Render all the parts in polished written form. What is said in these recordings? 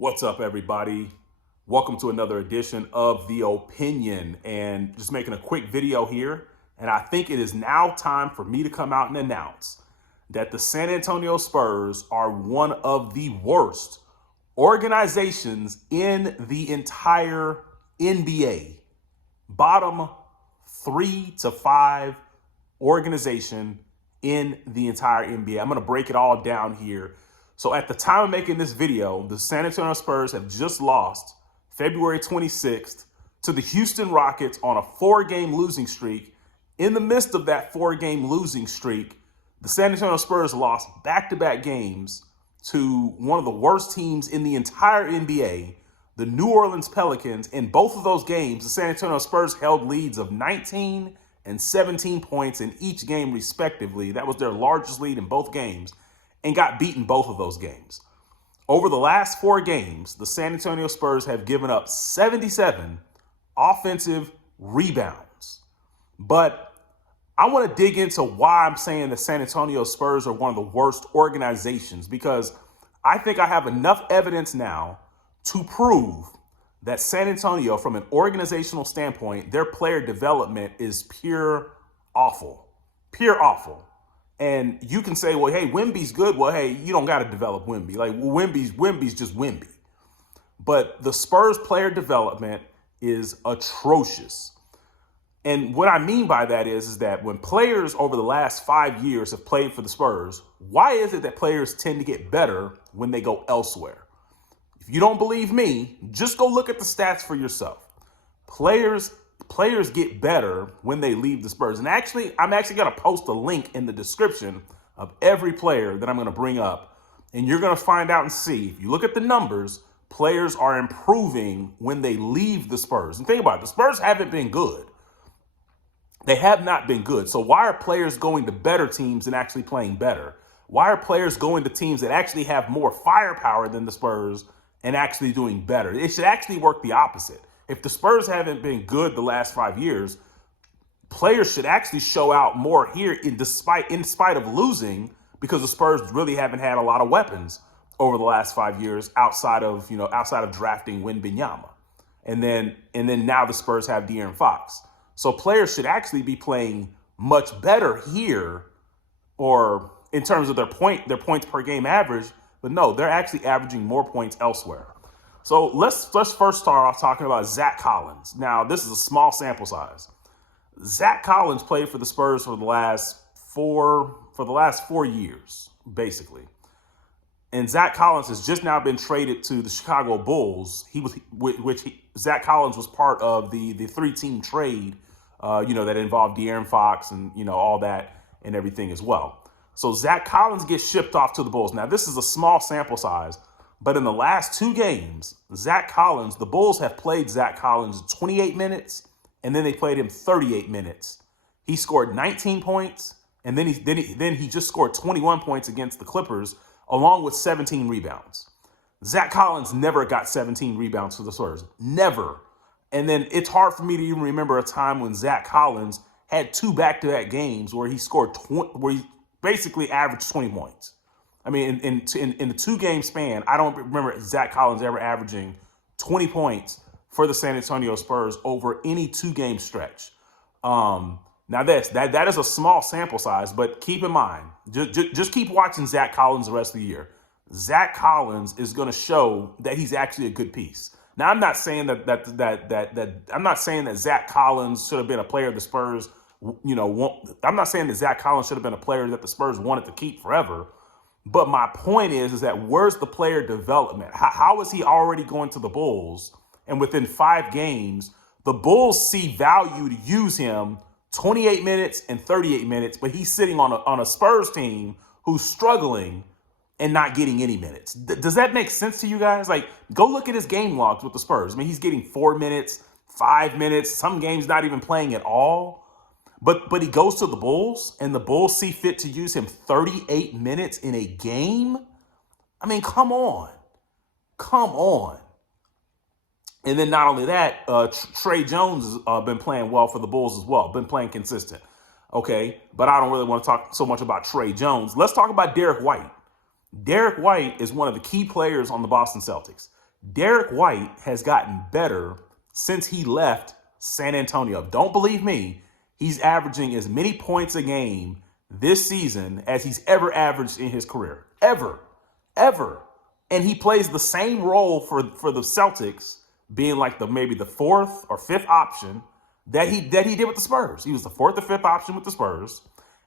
What's up, everybody? Welcome to another edition of The Opinion, and just making a quick video here. And I think it is now time for me to come out and announce that the San Antonio Spurs are one of the worst organizations in the entire NBA. Bottom 3 to 5 organization in the entire NBA. I'm going to break it all down here. So at the time of making this video, the San Antonio Spurs have just lost February 26th to the Houston Rockets on a 4-game losing streak. In the midst of that 4-game losing streak, the San Antonio Spurs lost back-to-back games to one of the worst teams in the entire NBA, the New Orleans Pelicans. In both of those games, the San Antonio Spurs held leads of 19 and 17 points in each game, respectively. That was their largest lead in both games, and got beaten both of those games. Over the last 4 games, the San Antonio Spurs have given up 77 offensive rebounds. But I want to dig into why I'm saying the San Antonio Spurs are one of the worst organizations, because I think I have enough evidence now to prove that San Antonio, from an organizational standpoint, their player development is pure awful. Pure awful. And you can say, well, hey, Wemby's good. Well, hey, you don't got to develop Wemby. Like, Wemby's just Wemby. But the Spurs player development is atrocious. And what I mean by that is that when players over the last 5 years have played for the Spurs, why is it that players tend to get better when they go elsewhere? If you don't believe me, just go look at the stats for yourself. Players get better when they leave the Spurs. And actually, I'm actually going to post a link in the description of every player that I'm going to bring up. And you're going to find out and see, if you look at the numbers, players are improving when they leave the Spurs. And think about it, the Spurs haven't been good. They have not been good. So why are players going to better teams and actually playing better? Why are players going to teams that actually have more firepower than the Spurs and actually doing better? It should actually work the opposite. If the Spurs haven't been good the last 5 years, players should actually show out more here in spite of losing, because the Spurs really haven't had a lot of weapons over the last 5 years outside of drafting Wembanyama. And then now the Spurs have De'Aaron Fox. So players should actually be playing much better here, or in terms of their points per game average, but no, they're actually averaging more points elsewhere. So let's first start off talking about Zach Collins. Now, this is a small sample size. Zach Collins played for the Spurs for the last 4 years, basically. And Zach Collins has just now been traded to the Chicago Bulls. Zach Collins was part of the 3-team trade, that involved De'Aaron Fox and all that and everything as well. So Zach Collins gets shipped off to the Bulls. Now, this is a small sample size, but in the last 2 games, the Bulls have played Zach Collins 28 minutes, and then they played him 38 minutes. He scored 19 points, and then he just scored 21 points against the Clippers, along with 17 rebounds. Zach Collins never got 17 rebounds for the Spurs. Never. And then it's hard for me to even remember a time when Zach Collins had 2 back-to-back games where he where he basically averaged 20 points. I mean, in the 2-game span, I don't remember Zach Collins ever averaging 20 points for the San Antonio Spurs over any 2-game stretch. Now that is a small sample size, but keep in mind, just keep watching Zach Collins the rest of the year. Zach Collins is going to show that he's actually a good piece. Now, I'm not saying I'm not saying that Zach Collins should have been a player the Spurs, I'm not saying that Zach Collins should have been a player that the Spurs wanted to keep forever. But my point is that where's the player development? How is he already going to the Bulls? And within 5 games, the Bulls see value to use him 28 minutes and 38 minutes, but he's sitting on a Spurs team who's struggling and not getting any minutes. Does that make sense to you guys? Like, go look at his game logs with the Spurs. I mean, he's getting 4 minutes, 5 minutes, some games not even playing at all. But he goes to the Bulls, and the Bulls see fit to use him 38 minutes in a game? I mean, come on. Come on. And then not only that, Trey Jones has been playing well for the Bulls as well, been playing consistent. Okay, but I don't really want to talk so much about Trey Jones. Let's talk about Derek White. Derek White is one of the key players on the Boston Celtics. Derek White has gotten better since he left San Antonio. Don't believe me. He's averaging as many points a game this season as he's ever averaged in his career. Ever. And he plays the same role for the Celtics, being like maybe the fourth or fifth option that he did with the Spurs. He was the fourth or fifth option with the Spurs,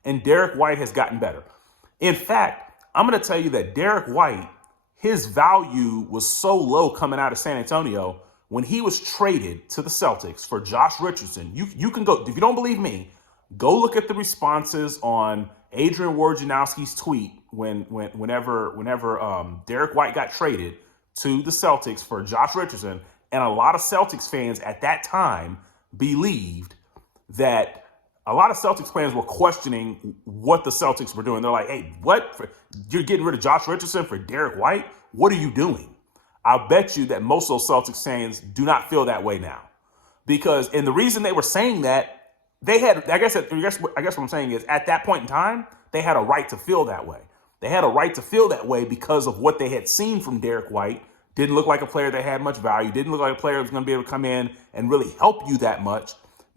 and Derek White has gotten better. In fact, I'm going to tell you that Derek White, his value was so low coming out of San Antonio when he was traded to the Celtics for Josh Richardson. You can go, if you don't believe me, go look at the responses on Adrian Wojnarowski's tweet whenever Derek White got traded to the Celtics for Josh Richardson. And a lot of Celtics fans at that time believed that a lot of Celtics fans were questioning what the Celtics were doing. They're like, hey, you're getting rid of Josh Richardson for Derek White? What are you doing? I'll bet you that most of those Celtics fans do not feel that way now. And the reason they were saying that, they had, I guess what I'm saying is, at that point in time, they had a right to feel that way. They had a right to feel that way because of what they had seen from Derek White. Didn't look like a player that had much value. Didn't look like a player that was going to be able to come in and really help you that much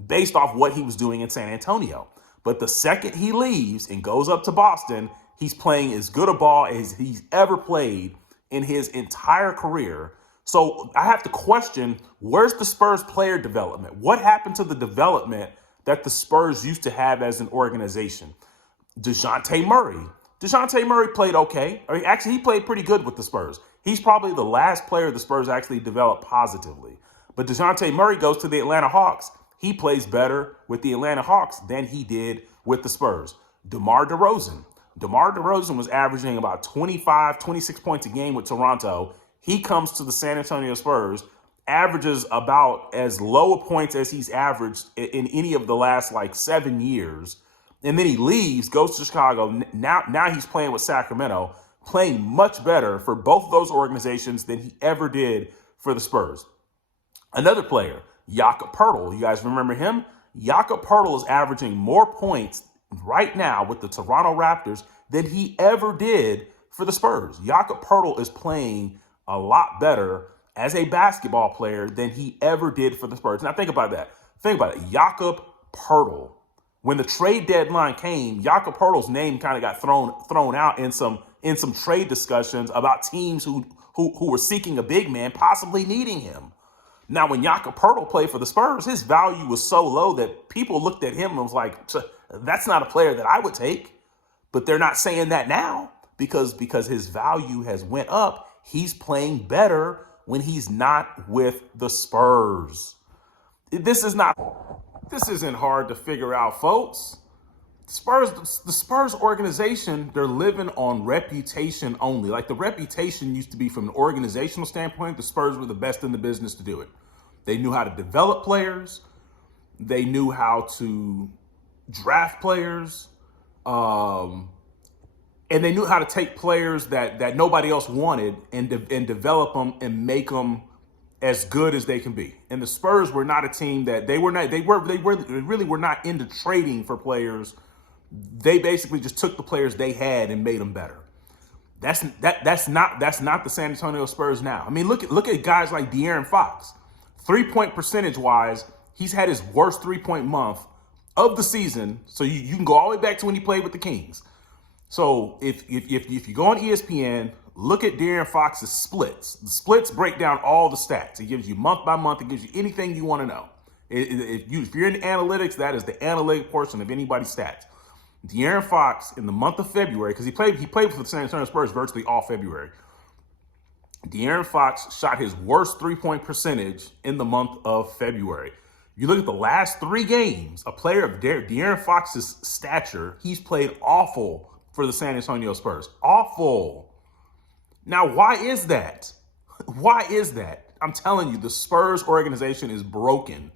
based off what he was doing in San Antonio. But the second he leaves and goes up to Boston, he's playing as good a ball as he's ever played in his entire career. So I have to question, where's the Spurs player development? What happened to the development that the Spurs used to have as an organization? DeJounte Murray played okay. I mean, actually, he played pretty good with the Spurs. He's probably the last player the Spurs actually developed positively. But DeJounte Murray goes to the Atlanta Hawks. He plays better with the Atlanta Hawks than he did with the Spurs. DeMar DeRozan was averaging about 25, 26 points a game with Toronto. He comes to the San Antonio Spurs, averages about as low a points as he's averaged in any of the last 7 years. And then he leaves, goes to Chicago. Now he's playing with Sacramento, playing much better for both of those organizations than he ever did for the Spurs. Another player, Jakob Poeltl. You guys remember him? Jakob Poeltl is averaging more points right now with the Toronto Raptors than he ever did for the Spurs. Jakob Poeltl is playing a lot better as a basketball player than he ever did for the Spurs. Now think about that. Jakob Poeltl. When the trade deadline came, Jakob Poeltl's name kind of got thrown out in some trade discussions about teams who were seeking a big man, possibly needing him. Now, when Jakob Poeltl played for the Spurs, his value was so low that people looked at him and was like, that's not a player that I would take. But they're not saying that now because his value has went up. He's playing better when he's not with the Spurs. This isn't hard to figure out, folks. The Spurs organization, they're living on reputation only. Like, the reputation used to be, from an organizational standpoint, the Spurs were the best in the business to do it. They knew how to develop players. They knew how to draft players. And they knew how to take players that nobody else wanted and develop them and make them as good as they can be. And the Spurs were not a team that they really were not into trading for players. They basically just took the players they had and made them better. That's not the San Antonio Spurs now. I mean, look at guys like De'Aaron Fox. 3-point percentage wise, he's had his worst 3-point month of the season. So you can go all the way back to when he played with the Kings. So if you go on ESPN, look at De'Aaron Fox's splits. The splits break down all the stats. It gives you month by month. It gives you anything you want to know. If you're in analytics, that is the analytic portion of anybody's stats. De'Aaron Fox in the month of February, because he played for the San Antonio Spurs virtually all February. De'Aaron Fox shot his worst 3-point percentage in the month of February. You look at the last 3 games, a player of De'Aaron Fox's stature, he's played awful for the San Antonio Spurs. Awful. Now, why is that? Why is that? I'm telling you, the Spurs organization is broken.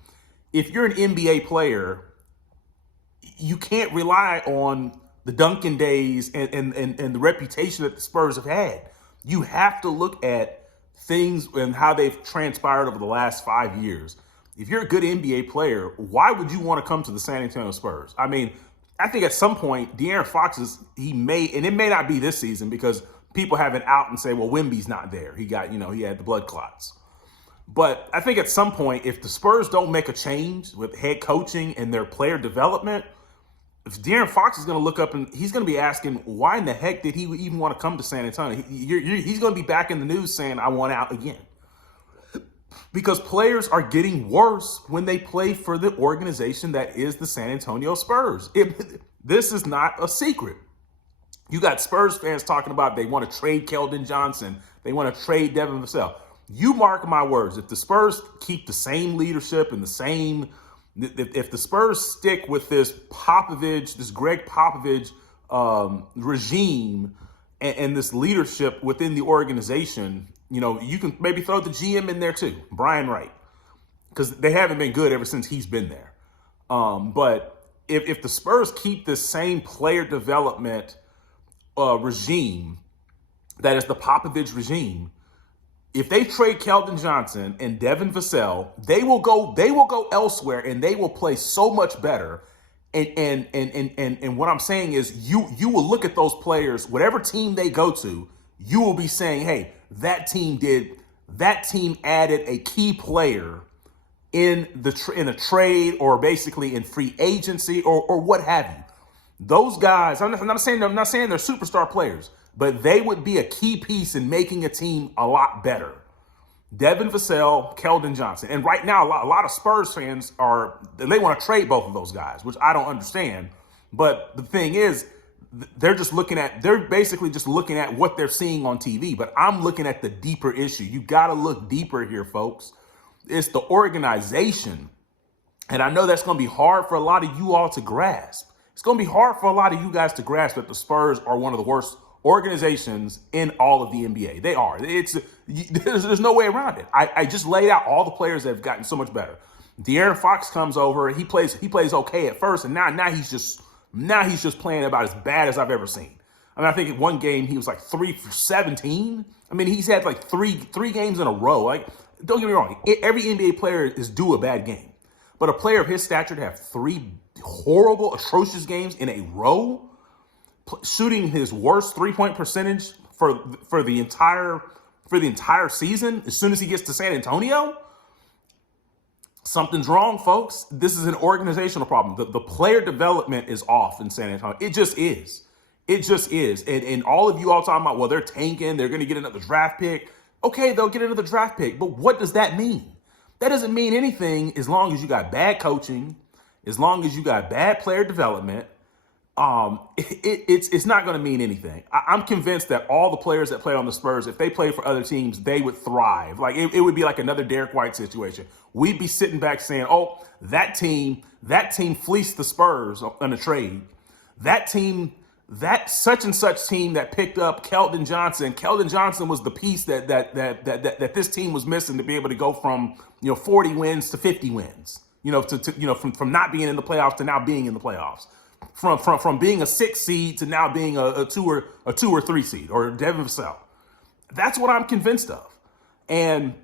If you're an NBA player, you can't rely on the Duncan days and the reputation that the Spurs have had. You have to look at things and how they've transpired over the last 5 years. If you're a good NBA player, why would you want to come to the San Antonio Spurs? I mean, I think at some point, De'Aaron Fox and it may not be this season because people have it out and say, well, Wemby's not there. He got, he had the blood clots. But I think at some point, if the Spurs don't make a change with head coaching and their player development, if De'Aaron Fox is going to look up and he's going to be asking, why in the heck did he even want to come to San Antonio? He's going to be back in the news saying, I want out again. Because players are getting worse when they play for the organization that is the San Antonio Spurs. This is not a secret. You got Spurs fans talking about they want to trade Keldon Johnson. They want to trade Devin Vassell. You mark my words, if the Spurs keep the same leadership and if the Spurs stick with this Greg Popovich regime and this leadership within the organization, you can maybe throw the GM in there too, Brian Wright, because they haven't been good ever since he's been there. But if the Spurs keep this same player development regime that is the Popovich regime, if they trade Keldon Johnson and Devin Vassell, they will go elsewhere and they will play so much better. And what I'm saying is you will look at those players, whatever team they go to, you will be saying, hey, that team added a key player in a trade or basically in free agency or what have you. Those guys, I'm not saying they're superstar players, but they would be a key piece in making a team a lot better. Devin Vassell, Keldon Johnson. And right now, a lot of Spurs fans they want to trade both of those guys, which I don't understand. But the thing is, they're basically just looking at what they're seeing on TV. But I'm looking at the deeper issue. You got to look deeper here, folks. It's the organization. And I know that's going to be hard for a lot of you all to grasp. It's going to be hard for a lot of you guys to grasp that the Spurs are one of the worst organizations in all of the NBA. They are. There's no way around it. I just laid out all the players that have gotten so much better. De'Aaron Fox comes over. He plays okay at first, and now he's just playing about as bad as I've ever seen. I mean, I think in one game he was like 3 for 17. I mean, he's had like three games in a row. Like, don't get me wrong. Every NBA player is due a bad game, but a player of his stature to have 3 horrible, atrocious games in a row, shooting his worst 3-point percentage for the entire season as soon as he gets to San Antonio, something's wrong, folks. This is an organizational problem. The player development is off in San Antonio. It just is. It just is. And all of you all talking about, well, they're tanking, they're going to get another draft pick. Okay, they'll get another draft pick, but what does that mean? That doesn't mean anything as long as you got bad coaching, as long as you got bad player development. It's not going to mean anything. I'm convinced that all the players that play on the Spurs, if they play for other teams, they would thrive. Like it would be like another Derek White situation. We'd be sitting back saying, "Oh, that team fleeced the Spurs on a trade. That such and such team that picked up Keldon Johnson. Keldon Johnson was the piece that this team was missing to be able to go from 40 wins to 50 wins. From not being in the playoffs to now being in the playoffs." From being a 6 seed to now being a 2 or 3 seed, or Devin Vassell. That's what I'm convinced of. And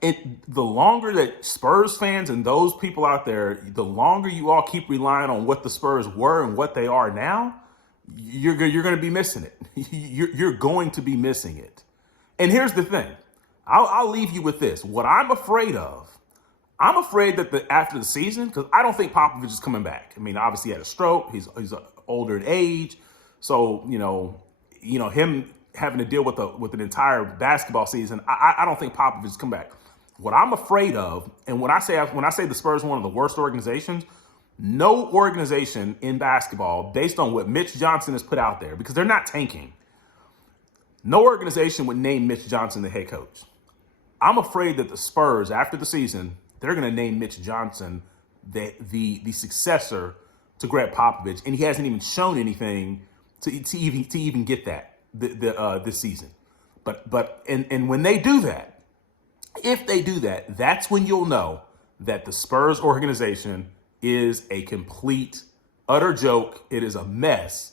the longer that Spurs fans and those people out there, the longer you all keep relying on what the Spurs were and what they are now, you're going to be missing it. You're going to be missing it. And here's the thing. I'll leave you with this. What I'm afraid of, that after the season, because I don't think Popovich is coming back. I mean, obviously he had a stroke. He's older in age. So, him having to deal with an entire basketball season, I don't think Popovich is coming back. What I'm afraid of, and when I say the Spurs are one of the worst organizations, no organization in basketball, based on what Mitch Johnson has put out there, because they're not tanking, no organization would name Mitch Johnson the head coach. I'm afraid that the Spurs, after the season, they're going to name Mitch Johnson the successor to Greg Popovich, and he hasn't even shown anything to even get that this season. But when they do that, if they do that, that's when you'll know that the Spurs organization is a complete, utter joke. It is a mess.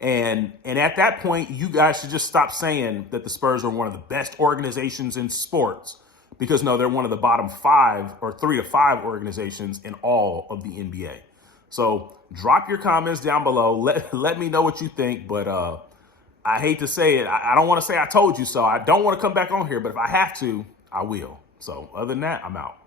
And at that point, you guys should just stop saying that the Spurs are one of the best organizations in sports, because no, they're one of the bottom 5 or 3 to 5 organizations in all of the NBA. So drop your comments down below. Let me know what you think. But I hate to say it. I don't want to say I told you so. I don't want to come back on here, but if I have to, I will. So other than that, I'm out.